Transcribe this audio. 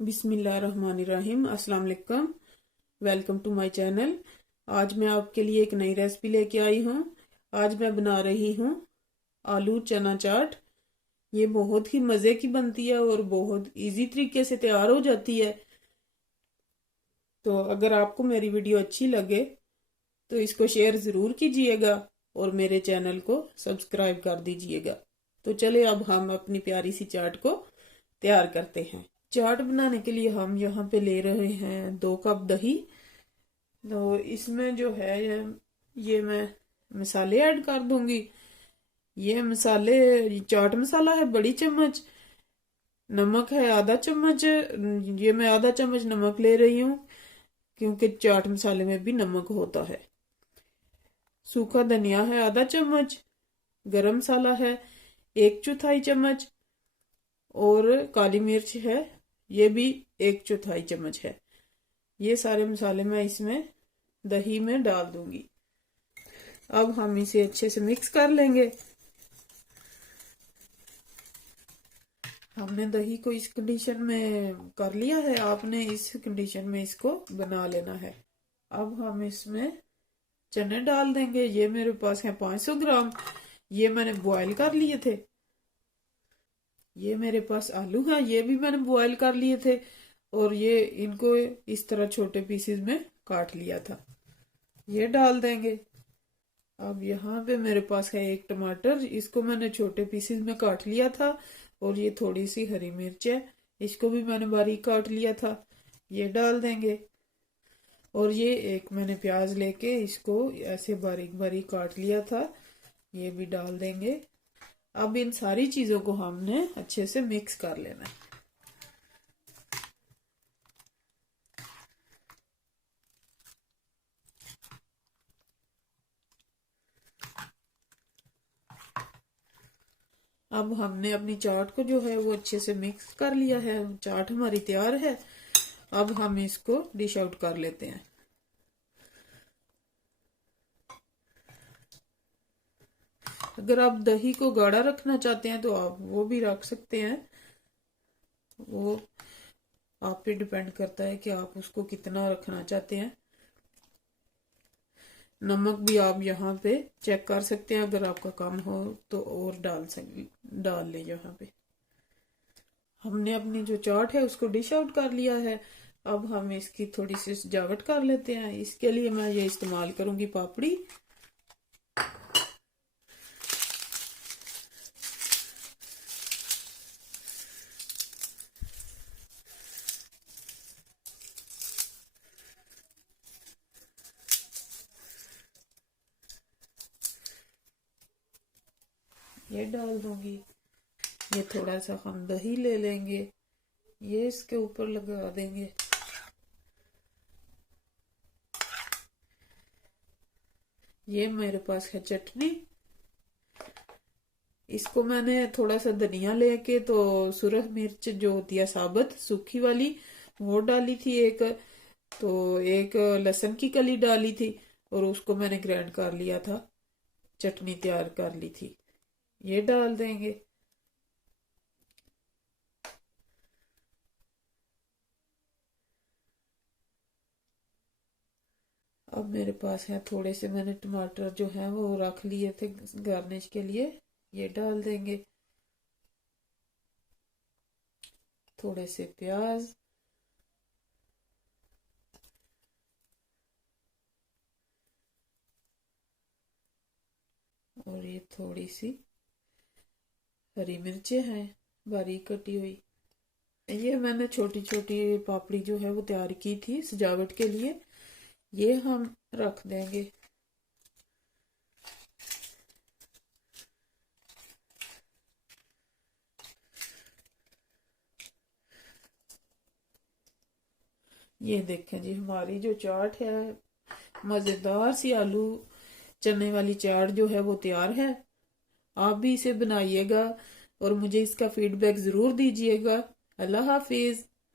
बिस्मिल्लाहिर्रहमानिर्रहीम। अस्सलाम वालेकुम। Welcome to my channel. आज मैं आपके लिए एक नई रेसिपी लेके आई हूँ। आज मैं बना रही हूँ आलू चना चाट। ये बहुत ही मज़े की बनती है और बहुत इजी तरीके से तैयार हो जाती है। तो अगर आपको मेरी वीडियो अच्छी लगे तो इसको शेयर ज़रूर कीजिएगा और मेरे चैनल को सब्सक्राइब कर दीजिएगा। तो चले अब हम अपनी प्यारी सी चाट को तैयार करते हैं। चाट बनाने के लिए हम यहाँ पे ले रहे हैं 2 कप दही। तो इसमें जो है ये मैं मसाले ऐड कर दूंगी। ये मसाले चाट मसाला है बड़ी चम्मच, नमक है आधा चम्मच। ये मैं आधा चम्मच नमक ले रही हूँ क्योंकि चाट मसाले में भी नमक होता है। सूखा धनिया है आधा चम्मच, गरम मसाला है 1/4 चम्मच और काली मिर्च है ये भी 1/4 चम्मच है। ये सारे मसाले मैं इसमें दही में डाल दूंगी। अब हम इसे अच्छे से मिक्स कर लेंगे। हमने दही को इस कंडीशन में कर लिया है, आपने इस कंडीशन में इसको बना लेना है। अब हम इसमें चने डाल देंगे। ये मेरे पास है 500 ग्राम। ये मैंने बॉयल कर लिए थे। ये मेरे पास आलू है, ये भी मैंने बॉयल कर लिए थे और ये इनको इस तरह छोटे पीसेस में काट लिया था। ये डाल देंगे। अब यहाँ पे मेरे पास है 1 टमाटर, इसको मैंने छोटे पीसेस में काट लिया था और ये थोड़ी सी हरी मिर्च है, इसको भी मैंने बारीक काट लिया था। ये डाल देंगे। और ये एक मैंने प्याज लेके इसको ऐसे बारीक बारीक काट लिया था, ये भी डाल देंगे। अब इन सारी चीजों को हमने अच्छे से मिक्स कर लेना है। अब हमने अपनी चाट को जो है वो अच्छे से मिक्स कर लिया है। चाट हमारी तैयार है। अब हम इसको डिश आउट कर लेते हैं। अगर आप दही को गाढ़ा रखना चाहते हैं तो आप वो भी रख सकते हैं। वो आप पे डिपेंड करता है कि आप उसको कितना रखना चाहते हैं। नमक भी आप यहाँ पे चेक कर सकते हैं, अगर आपका कम हो तो और डाल ले। यहाँ पे हमने अपनी जो चाट है उसको डिश आउट कर लिया है। अब हम इसकी थोड़ी सी सजावट कर लेते हैं। इसके लिए मैं ये इस्तेमाल करूंगी पापड़ी। ये डाल दूंगी। ये थोड़ा सा हम दही ले लेंगे, ये इसके ऊपर लगा देंगे। ये मेरे पास है चटनी। इसको मैंने थोड़ा सा धनिया लेके तो सुरख मिर्च जो होती है साबुत सूखी वाली वो डाली थी एक, तो एक लहसुन की कली डाली थी और उसको मैंने ग्राइंड कर लिया था, चटनी तैयार कर ली थी। ये डाल देंगे। अब मेरे पास है थोड़े से मैंने टमाटर जो है वो रख लिए थे गार्निश के लिए, ये डाल देंगे। थोड़े से प्याज और ये थोड़ी सी हरी मिर्चें हैं बारीक कटी हुई। ये मैंने छोटी छोटी पापड़ी जो है वो तैयार की थी सजावट के लिए, ये हम रख देंगे। ये देखें जी, हमारी जो चाट है मज़ेदार सी आलू चने वाली चाट जो है वो तैयार है। आप भी इसे बनाइएगा और मुझे इसका फीडबैक ज़रूर दीजिएगा। अल्लाह हाफिज़।